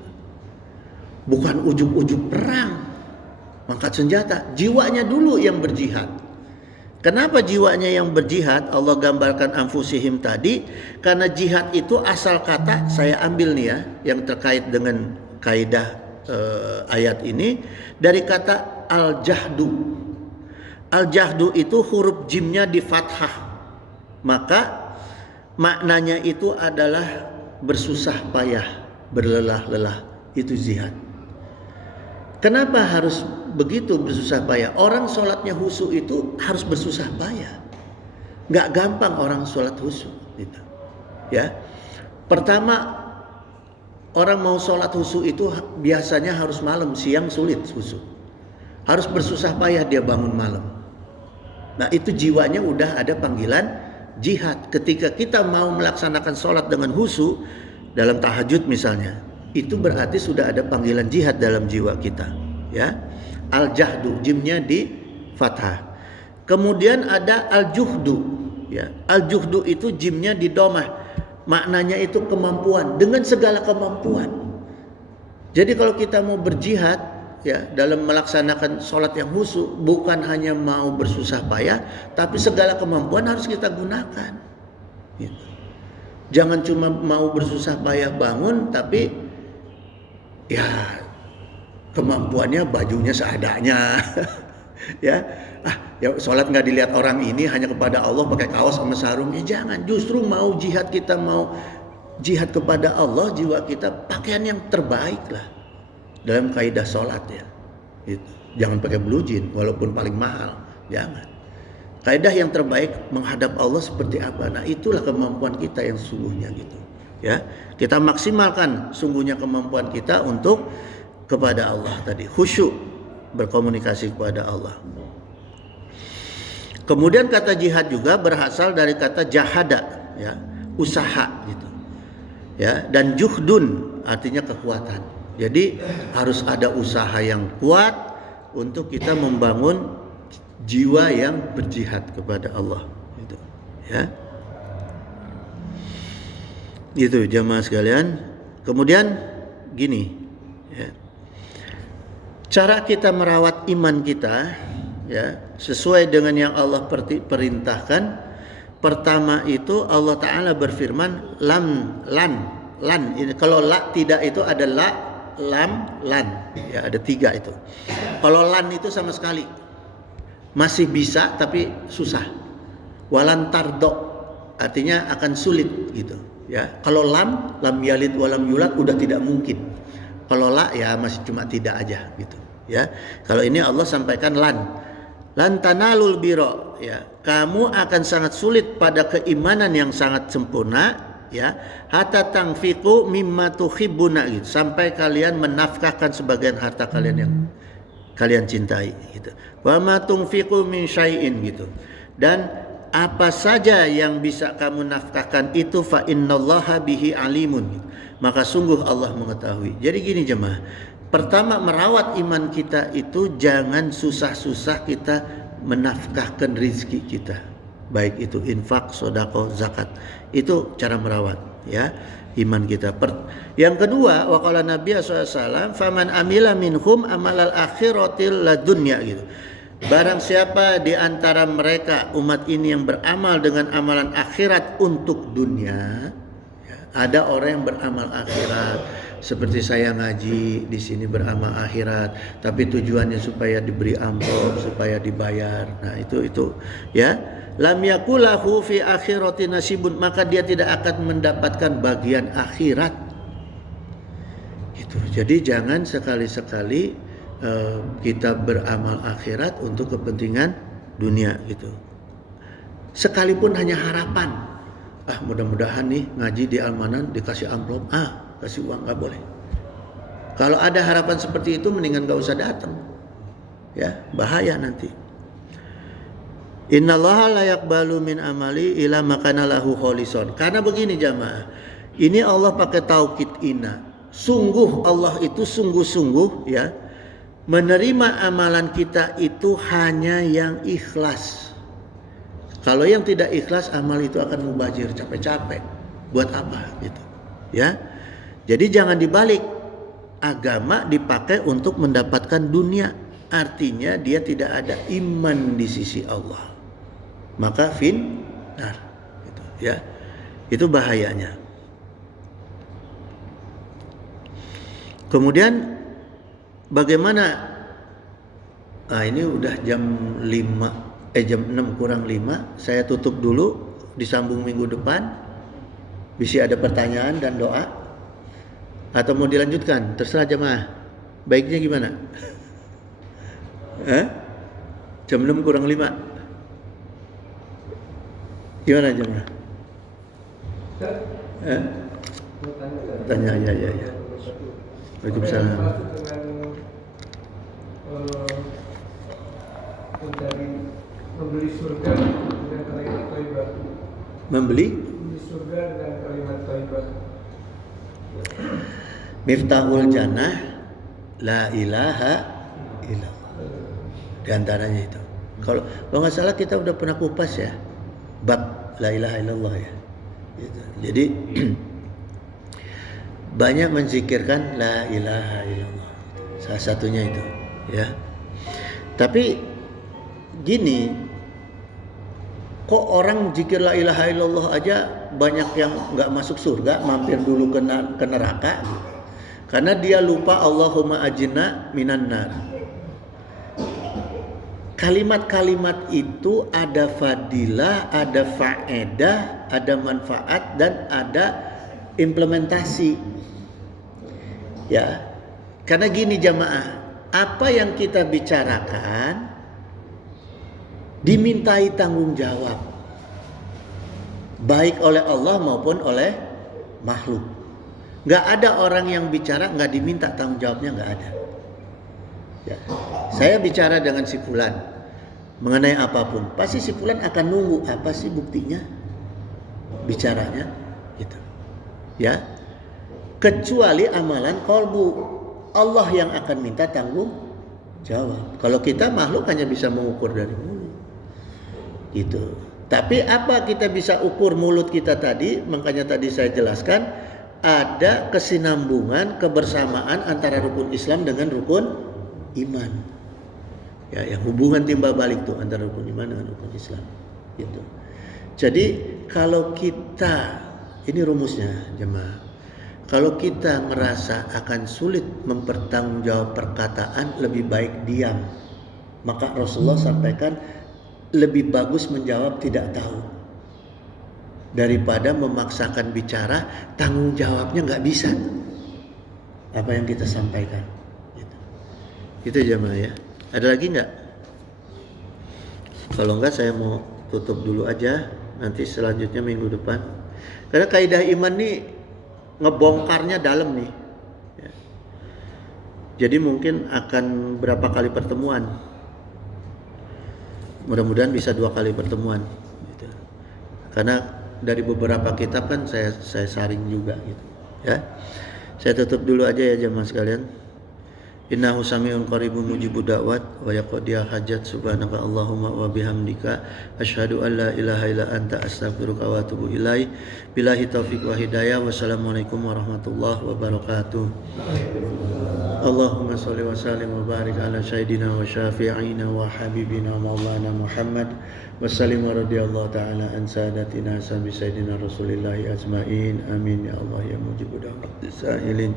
bukan ujung-ujung perang angkat senjata, jiwanya dulu yang berjihad. Kenapa jiwanya yang berjihad? Allah gambarkan anfusihim tadi karena jihad itu asal kata, saya ambil nih ya yang terkait dengan kaidah ayat ini, dari kata al-jahdu. Al-jahdu itu huruf jimnya di fathah, maka maknanya itu adalah bersusah payah, berlelah-lelah, itu jihad. Kenapa harus begitu bersusah payah? Orang sholatnya khusyuk itu harus bersusah payah. Nggak gampang orang sholat khusyuk gitu. Ya. Pertama, orang mau sholat khusyuk itu biasanya harus malam, siang sulit khusyuk. Harus bersusah payah dia bangun malam. Nah itu jiwanya udah ada panggilan jihad. Ketika kita mau melaksanakan sholat dengan khusyuk dalam tahajud misalnya, itu berarti sudah ada panggilan jihad dalam jiwa kita ya. Al-jahdu, jimnya di fathah. Kemudian ada al-juhdu ya. Al-juhdu itu jimnya di domah, maknanya itu kemampuan, dengan segala kemampuan. Jadi kalau kita mau berjihad ya dalam melaksanakan sholat yang khusyuk, bukan hanya mau bersusah payah, tapi segala kemampuan harus kita gunakan gitu. Jangan cuma mau bersusah payah bangun, tapi ya kemampuannya bajunya seadanya ya. Ya sholat nggak dilihat orang ini, hanya kepada Allah pakai kaos sama sarung, ya jangan. Justru mau jihad, kita mau jihad kepada Allah, jiwa kita pakaian yang terbaik lah dalam kaidah sholat ya gitu. Jangan pakai blue jean walaupun paling mahal, jangan. Kaidah yang terbaik menghadap Allah seperti apa, nah itulah kemampuan kita yang sesungguhnya gitu ya. Kita maksimalkan sungguhnya kemampuan kita untuk kepada Allah tadi, khusyuk berkomunikasi kepada Allah. Kemudian kata jihad juga berasal dari kata jahada ya, usaha gitu ya, dan juhdun artinya kekuatan. Jadi harus ada usaha yang kuat untuk kita membangun jiwa yang berjihad kepada Allah gitu ya. Gitu jamaah sekalian. Kemudian gini ya, cara kita merawat iman kita ya sesuai dengan yang Allah perintahkan. Pertama itu Allah Ta'ala berfirman lan. Ini kalau la tidak itu ada la, lam, lan ya, ada 3 itu. Kalau lan itu sama sekali masih bisa tapi susah. Walan tardo artinya akan sulit gitu ya. Kalau lam yalid walam yulad udah tidak mungkin. Kalau la ya masih cuma tidak aja gitu ya. Kalau ini Allah sampaikan lan tanalul biro ya, kamu akan sangat sulit pada keimanan yang sangat sempurna ya, hatta tangfiqu mimma tuhibbuna gitu, sampai kalian menafkahkan sebagian harta kalian yang kalian cintai gitu. Wa ma tunfiqu min syai'in gitu. Dan apa saja yang bisa kamu nafkahkan itu fa innallaha bihi alimun. Maka sungguh Allah mengetahui. Jadi gini jemaah, pertama merawat iman kita itu jangan susah-susah kita menafkahkan rezeki kita. Baik itu infak, sedekah, zakat. Itu cara merawat ya iman kita. Yang kedua, waqala Nabi SAW, faman amila minhum amalal akhiratil ladunya gitu. Barang siapa di antara mereka umat ini yang beramal dengan amalan akhirat untuk dunia, ya, ada orang yang beramal akhirat seperti saya ngaji di sini beramal akhirat, tapi tujuannya supaya diberi amplop, supaya dibayar. Nah, itu ya. Lam yakulahu fi akhirati nasibun, maka dia tidak akan mendapatkan bagian akhirat. Gitu. Jadi jangan sekali-sekali kita beramal akhirat untuk kepentingan dunia gitu. Sekalipun hanya harapan, mudah-mudahan nih ngaji di Almanan dikasih amplop, kasih uang, nggak boleh. Kalau ada harapan seperti itu mendingan nggak usah datang, ya bahaya nanti. Innallaha la yaqbalu min amali ila makana lahu kholison. Karena begini jamaah, ini Allah pakai taukid inna. Sungguh Allah itu sungguh-sungguh ya menerima amalan kita itu hanya yang ikhlas. Kalau yang tidak ikhlas, amal itu akan mubazir, capek-capek. Buat apa gitu? Ya. Jadi jangan dibalik. Agama dipakai untuk mendapatkan dunia. Artinya dia tidak ada iman di sisi Allah. Maka finnar gitu ya. Itu bahayanya. Kemudian bagaimana? Ini udah jam 6 kurang 5. Saya tutup dulu, disambung minggu depan. Bisa ada pertanyaan dan doa atau mau dilanjutkan? Terserah jemaah. Baiknya gimana? Jam 6 kurang 5. Gimana jemaah? Tanya ya. Waalaikumsalam. Membeli surga dengan kalimat thayyibah. Membeli surga dengan kalimat thayyibah. Miftahul jannah la ilaha illallah. Di antaranya itu. Kalau nggak salah kita udah pernah kupas ya, bab la ilaha illallah ya. Gitu. Jadi banyak menzikirkan la ilaha illallah. Salah satunya itu, ya. Tapi gini, kok orang zikir la ilaha illallah aja banyak yang nggak masuk surga, mampir dulu ke neraka, karena dia lupa Allahumma ajinna minan nar. Kalimat-kalimat itu ada fadilah, ada faedah, ada manfaat, dan ada implementasi. Ya, karena gini jamaah, apa yang kita bicarakan dimintai tanggung jawab, baik oleh Allah maupun oleh makhluk. Gak ada orang yang bicara gak diminta tanggung jawabnya, gak ada. Ya. Saya bicara dengan si fulan mengenai apapun, pasti si fulan akan nunggu apa sih buktinya bicaranya, gitu. Ya, kecuali amalan qalbu, Allah yang akan minta tanggung jawab. Kalau kita makhluk hanya bisa mengukur dari mulut, gitu. Tapi apa kita bisa ukur mulut kita tadi? Makanya tadi saya jelaskan ada kesinambungan, kebersamaan antara rukun Islam dengan rukun iman. Ya, yang hubungan timbal balik tuh antara rukun iman dengan rukun Islam, gitu. Jadi kalau kita, ini rumusnya jemaah, kalau kita merasa akan sulit mempertanggungjawab perkataan, lebih baik diam. Maka Rasulullah sampaikan lebih bagus menjawab tidak tahu daripada memaksakan bicara, tanggung jawabnya nggak bisa apa yang kita sampaikan. Itu jemaah ya. Ada lagi nggak? Kalau nggak saya mau tutup dulu aja. Nanti selanjutnya minggu depan. Karena kaidah iman nih ngebongkarnya dalam nih. Ya. Jadi mungkin akan berapa kali pertemuan. Mudah-mudahan bisa 2 kali pertemuan. Gitu. Karena dari beberapa kitab kan saya saring juga. Gitu. Ya. Saya tutup dulu aja ya jemaah sekalian. Innahu sami'un qaribun mujibud da'wat wa yaqdiya hajat subhanaka Allahumma wa bihamdika asyhadu an la ilaha illa anta astaghfiruka wa atubu ilaik. Billahi taufiq wa hidayah. Wassalamualaikum warahmatullahi wabarakatuh. Allahumma salli wa sallim wa barik ala sayyidina wa syafi'ina wa habibina maulana Muhammad wa sallim wa radiyallahu ta'ala an sadatina sabi sayyidina rasulillahi ajma'in. Amin ya Allah ya mujibu da'wat sa'ilin.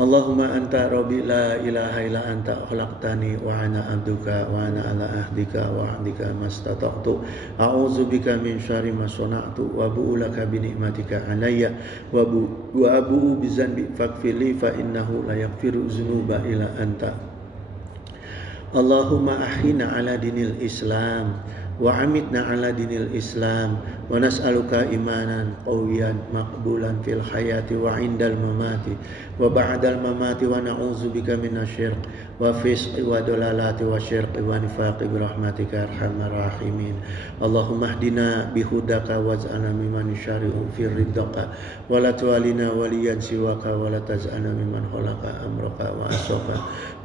Allahumma anta rabbi la ilaha illa anta khalaqtani wa ana abduka wa ana ala ahdika wa ahdika mastata'tu a'udzu bika min syarri ma sana'tu wa bu'u laka bi ni'matika alayya wa abu'u bi dzanbi faghfirli fa innahu la yaghfiru dzunuba illa anta. Allahumma ahyina ala dinil Islam wa amitna ala dinil Islam wa nas'aluka imanan qawiyan maqbulan fil hayati wa indal mamati wa ba'dal mamati wa na'udzubika minasyirk wa fisqi wa dalalati wa syirqi wa nifaqi bi rahmatika arhamar rahimin. Allahumma hdina bihudaka waj'alna mimman syari'u fi ridaka wa la tuwalina waliyan siwaka wa la taj'alna mimman khalaqa amraka wa asaka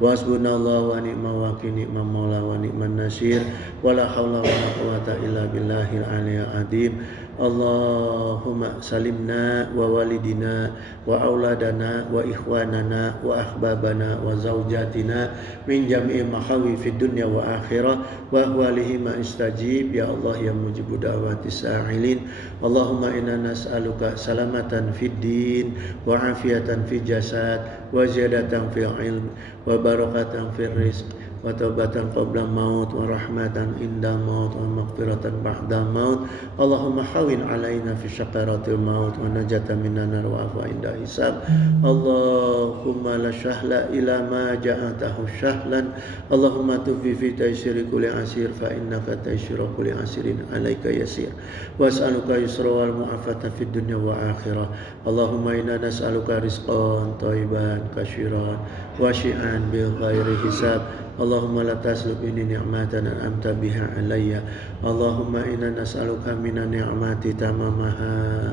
wa hasbunallahu wa ni'mal wakil ni'mal maula wa ni'man nasir wa la haula wa la quwwata illa billahil aliyyil azim. Allahumma salimna wa walidina wa auladana wa ikhwanana wa ahbabana wa zaujatina min jami'i makhawifid dunya wa akhirah wa ahwalihi ma istajib ya Allah ya mujibu da'wati sa'ilin. Allahumma inna nas'aluka salamatan fid din wa afiatan fil jasad wa ziyadatan fil ilm wa barakatan fil rizq wa taubatan qabla maut wa rahmatan inda maut wa maghfiratan ba'da maut. Allahumma hawin alaina fi syakaratil maut wa najatan minan nar wa afa inda hisab. Allahumma la syahla ila ma ja'atahu syahlan. Allahumma tufi fi taysiri kulli asir fa innaka taysiru kulli asirin alaika yasir wa as'aluka yusra wal mu'afata fid dunya wa akhirah. Allahumma inna nas'aluka rizqan thayyiban kasyiran wasi'an bil ghairi hisab. Allahumma la taslub ini ni'matan an'amta biha alayya. Allahumma inna nas'aluka minan ni'mati tamamaha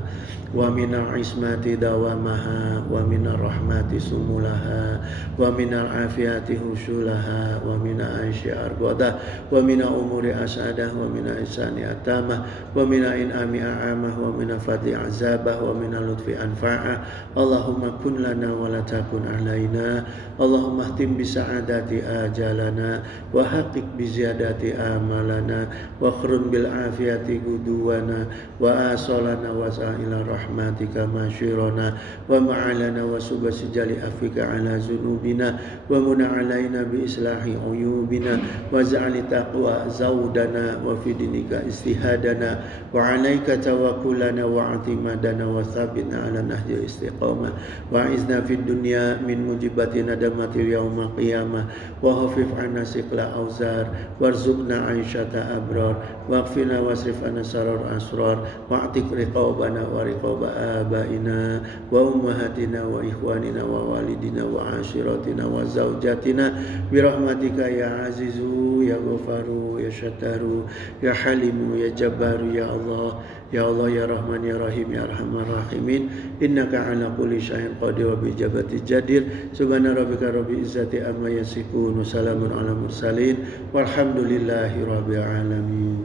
wa minal ismati dawamaha wa minar rahmati sumulaha wa minal afiyati husulaha wa minal aishi argodah wa minal umuri asadah wa minal isani atamah wa minal in'ami a'amah wa minal fadli azabah wa minal lutfi anfa'ah. Allahumma kun lana wa la takun alaina. Allahumma htim bisa'adati ajalana wa haqiq biziyadati amalana wa khrum bil afiyati guduwana wa asolana wa sa'ila rahmatika masyirona wa ma'alana wa subasi jali afika ala zunubina wa muna alaina bi islahi uyubina wa za'ali taqwa zawdana wa fidinika istihadana wa alaika tawakulana wa atimadana wa thabitna ala nahjil istiqamah wa izna fid dunya min mujibati nadamatil yawma qiyamah wa hafif anna sikla auzar warzuqna aisyata abrar waqfina wasrif anna sarar asrar wa'tik riqabana wa riqaba abaina wa ummahatina wa ikhwanina wa walidina wa ashiratina wa zaujatina birahmatika ya azizu ya ghafaru ya syataru ya halimu ya jabbaru ya Allah ya Allah ya Rahman ya Rahim ya Arhamar Rahimin. Innaka ala kulli syai'in qadir wa bi ijabati jadir. Subhana rabbika rabbil izzati amma yasifun wa salamun ala mursalin walhamdulillahi rabbil alamin.